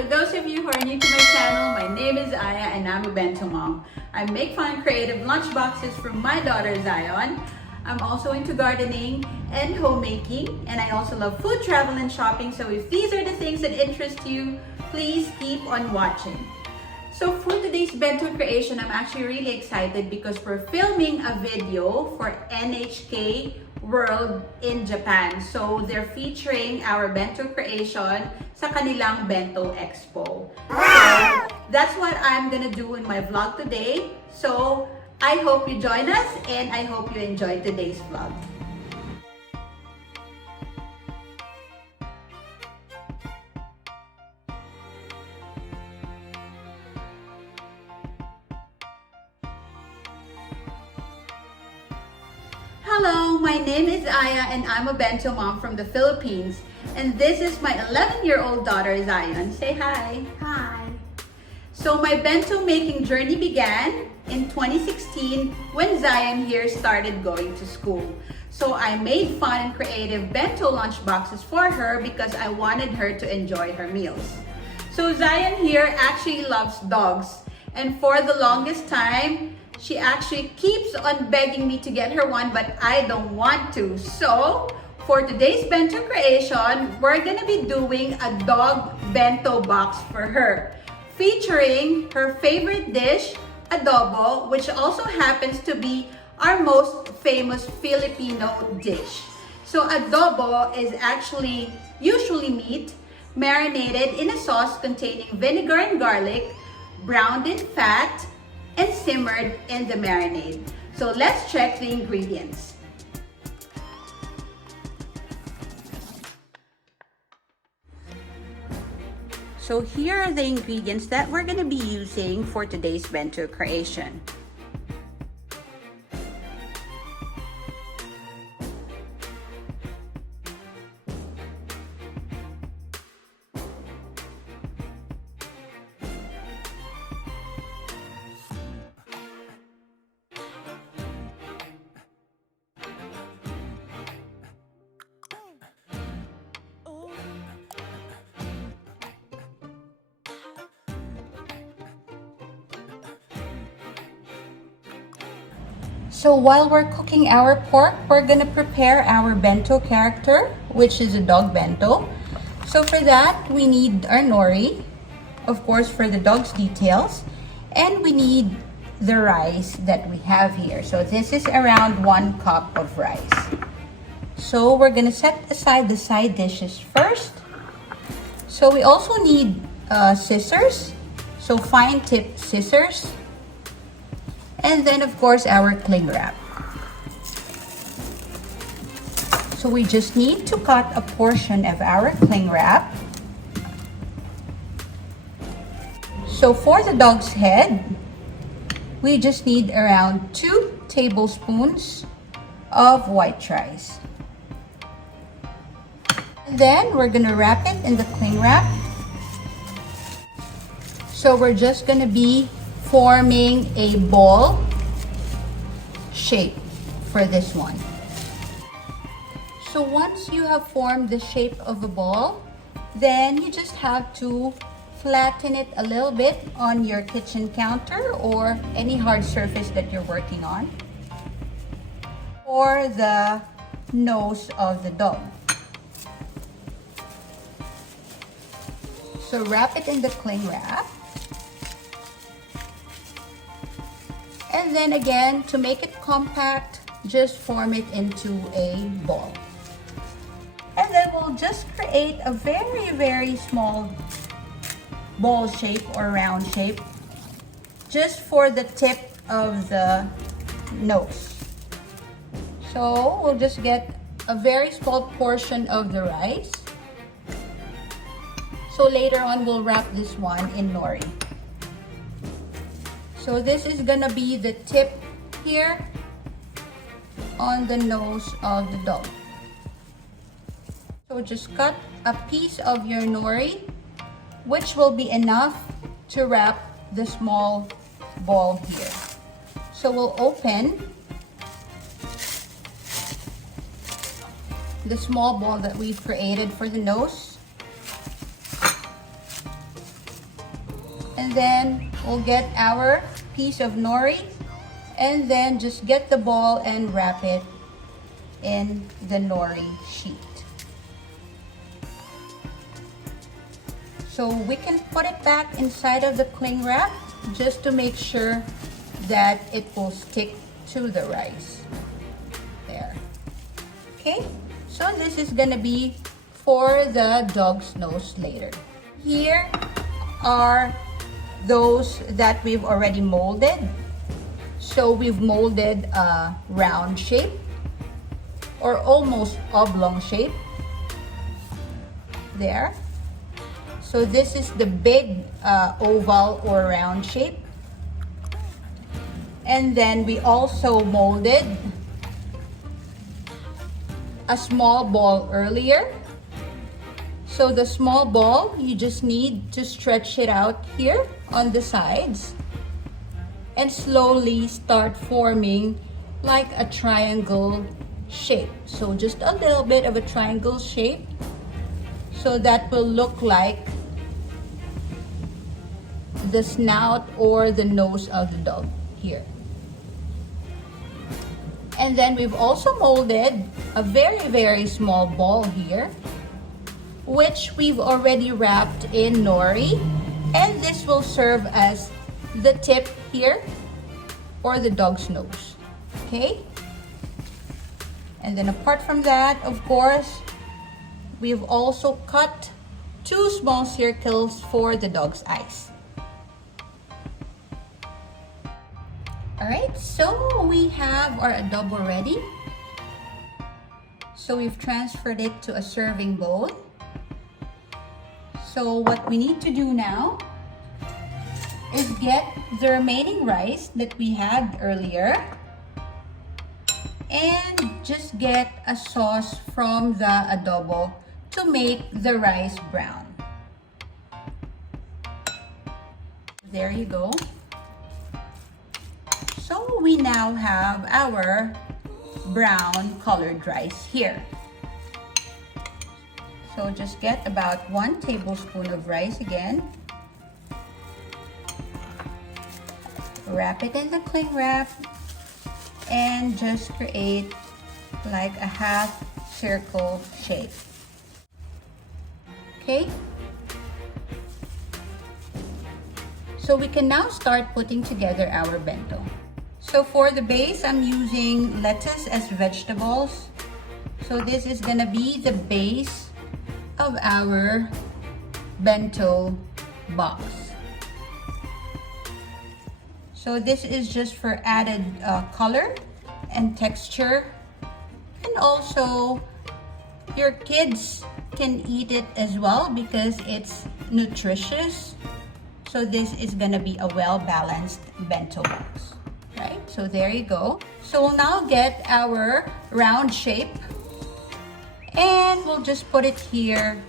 For those of you who are new to my channel, my name is Aya and I'm a Bento mom. I make fun creative lunch boxes for my daughter Zion. I'm also into gardening and homemaking, and I also love food, travel, and shopping. So if these are the things that interest you, please keep on watching. So for today's Bento creation, I'm actually really excited because we're filming a video for NHK World in Japan. So they're featuring our Bento creation sa kanilang Bento Expo. So that's what I'm gonna do in my vlog today. So I hope you join us and I hope you enjoy today's vlog. Hello, my name is Aya and I'm a Bento mom from the Philippines. And this is my 11-year-old daughter Zion. Say hi. Hi. So my bento making journey began in 2016 when Zion here started going to school. So I made fun and creative bento lunch boxes for her because I wanted her to enjoy her meals. So Zion here actually loves dogs, and for the longest time, she actually keeps on begging me to get her one, but I don't want to. So for today's bento creation, we're gonna be doing a dog bento box for her, featuring her favorite dish, adobo, which also happens to be our most famous Filipino dish. So adobo is actually usually meat marinated in a sauce containing vinegar and garlic, browned in fat, and simmered in the marinade. So let's check the ingredients. So here are the ingredients that we're going to be using for today's bento creation. So while we're cooking our pork, we're gonna prepare our bento character, which is a dog bento. So for that, we need our nori, of course, for the dog's details, and we need the rice that we have here. So this is around 1 cup of rice. So we're gonna set aside the side dishes first. So we also need scissors, so fine tip scissors. And then of course our cling wrap. So we just need to cut a portion of our cling wrap. So for the dog's head, we just need around 2 tablespoons of white rice. And then we're gonna wrap it in the cling wrap. So we're just gonna be forming a ball shape for this one. So once you have formed the shape of a ball, then you just have to flatten it a little bit on your kitchen counter or any hard surface that you're working on, or the nose of the dog. So wrap it in the cling wrap. And then again, to make it compact, just form it into a ball. And then we'll just create a very, very small ball shape or round shape, just for the tip of the nose. So we'll just get a very small portion of the rice. So later on, we'll wrap this one in nori. So this is gonna be the tip here on the nose of the dog. So just cut a piece of your nori, which will be enough to wrap the small ball here. So we'll open the small ball that we've created for the nose. And then we'll get our piece of nori and then just get the ball and wrap it in the nori sheet. So we can put it back inside of the cling wrap just to make sure that it will stick to the rice. There. Okay, so this is gonna be for the dog's nose later. Here are those that we've already molded. So we've molded a round shape or almost oblong shape. There. So this is the big oval or round shape. And then we also molded a small ball earlier. So the small ball, you just need to stretch it out here on the sides and slowly start forming like a triangle shape. So just a little bit of a triangle shape. So that will look like the snout or the nose of the dog here. And then we've also molded a very small ball here, which we've already wrapped in nori, and this will serve as the tip here or the dog's nose. Okay, and then apart from that, of course, we've also cut 2 small circles for the dog's eyes. Alright, so we have our adobo ready. So we've transferred it to a serving bowl. So what we need to do now is get the remaining rice that we had earlier and just get a sauce from the adobo to make the rice brown. There you go. So we now have our brown colored rice here. So just get about 1 tablespoon of rice again. Wrap it in the cling wrap and just create like a half circle shape. Okay? So we can now start putting together our bento. So for the base, I'm using lettuce as vegetables. So this is gonna be the base of our bento box. So this is just for added color and texture, and also your kids can eat it as well because it's nutritious. So this is gonna be a well-balanced bento box, right? So there you go. So we'll now get our round shape and we'll just put it here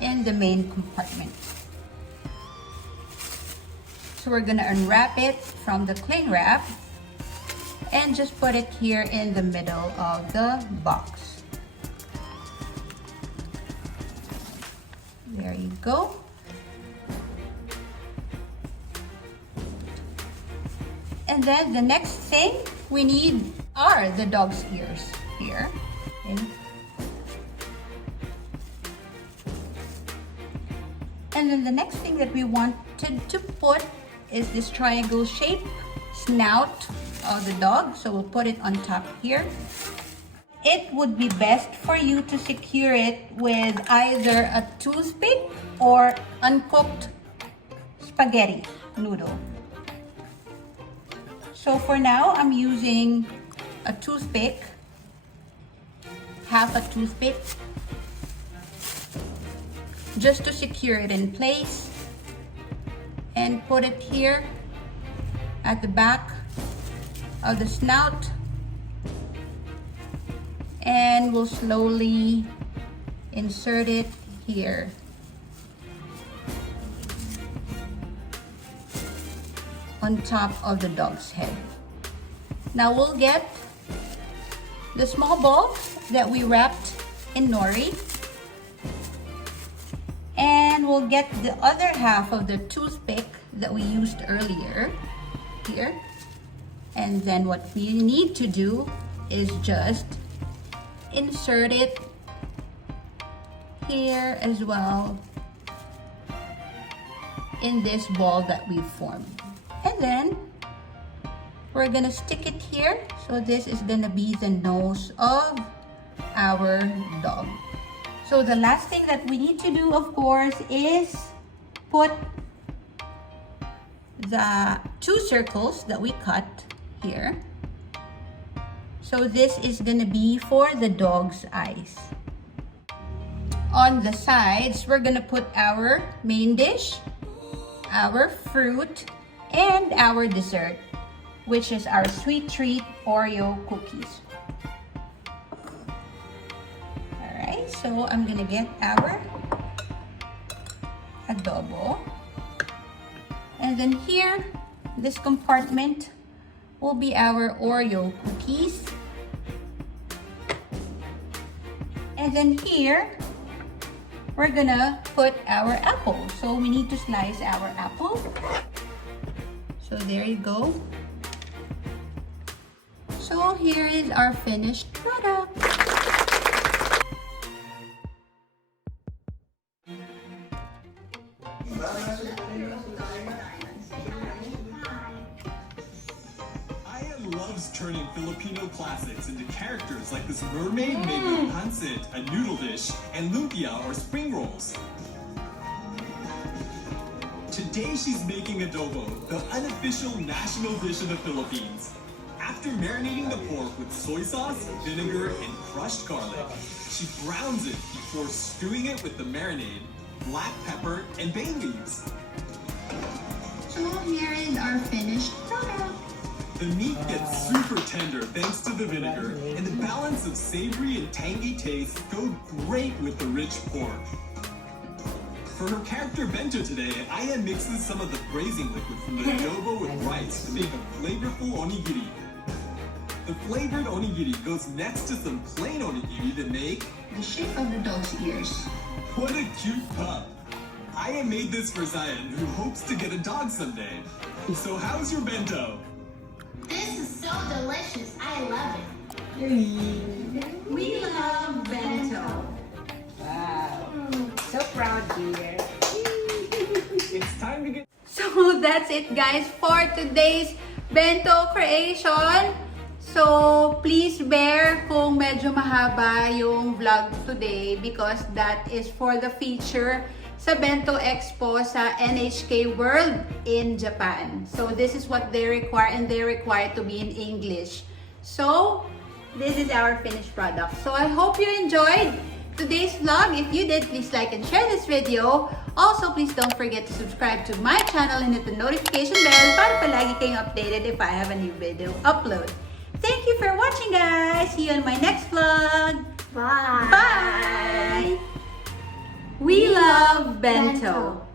in the main compartment. So we're gonna unwrap it from the cling wrap and just put it here in the middle of the box. There you go. And then the next thing we need are the dog's ears here. Okay. And then the next thing that we wanted to put is this triangle shape snout of the dog. So we'll put it on top here. It would be best for you to secure it with either a toothpick or uncooked spaghetti noodle. So for now, I'm using a toothpick, half a toothpick, just to secure it in place, and put it here at the back of the snout, and we'll slowly insert it here. On top of the dog's head. Now we'll get the small ball that we wrapped in nori, and we'll get the other half of the toothpick that we used earlier here. And then what we need to do is just insert it here as well in this ball that we formed. And then we're gonna stick it here. So this is gonna be the nose of our dog. So the last thing that we need to do, of course, is put the 2 circles that we cut here. So this is gonna be for the dog's eyes. On the sides, we're gonna put our main dish, our fruit, and our dessert, which is our sweet treat Oreo cookies. Alright, so I'm gonna get our adobo. And then here, this compartment will be our Oreo cookies. And then here, we're gonna put our apple. So we need to slice our apple. So there you go. So here is our finished product. Loves turning Filipino classics into characters like this mermaid made with pancit, a noodle dish, and lumpia or spring rolls. Today she's making adobo, the unofficial national dish of the Philippines. After marinating the pork with soy sauce, vinegar, and crushed garlic, she browns it before stewing it with the marinade, black pepper, and bay leaves. So here is our finished product. The meat gets super tender thanks to the vinegar, and the balance of savory and tangy taste go great with the rich pork. For her character Bento today, Aya mixes some of the braising liquid from the adobo with rice to make a flavorful onigiri. The flavored onigiri goes next to some plain onigiri to make the shape of the dog's ears. What a cute pup! Aya made this for Zion, who hopes to get a dog someday. So how's your bento? This is so delicious. I love it. We love Bento. Wow. So proud, dear. It's time to get... So that's it, guys, for today's Bento creation. So please bear kung medyo mahaba yung vlog today because that is for the feature sa Bento Expo sa NHK World in Japan. So this is what they require, and they require to be in English. So this is our finished product. So I hope you enjoyed today's vlog. If you did, please like and share this video. Also, please don't forget to subscribe to my channel and hit the notification bell para palagi kayong updated if I have a new video upload. Thank you for watching, guys. See you on my next vlog. Bye. Bye. We love Bento.